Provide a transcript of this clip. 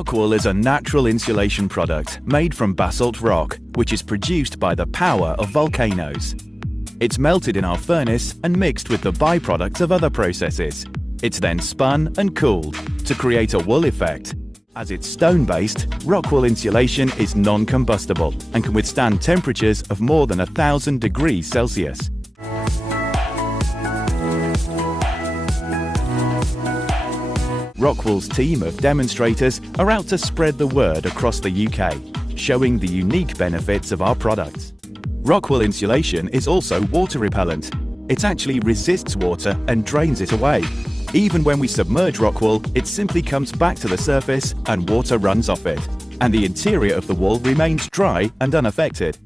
RockWool is a natural insulation product made from basalt rock, which is produced by the power of volcanoes. It's melted in our furnace and mixed with the byproducts of other processes. It's then spun and cooled to create a wool effect. As it's stone-based, RockWool insulation is non-combustible and can withstand temperatures of more than 1,000 degrees Celsius. RockWool's team of demonstrators are out to spread the word across the UK, showing the unique benefits of our products. RockWool insulation is also water repellent. It actually resists water and drains it away. Even when we submerge RockWool, it simply comes back to the surface and water runs off it, and the interior of the wool remains dry and unaffected.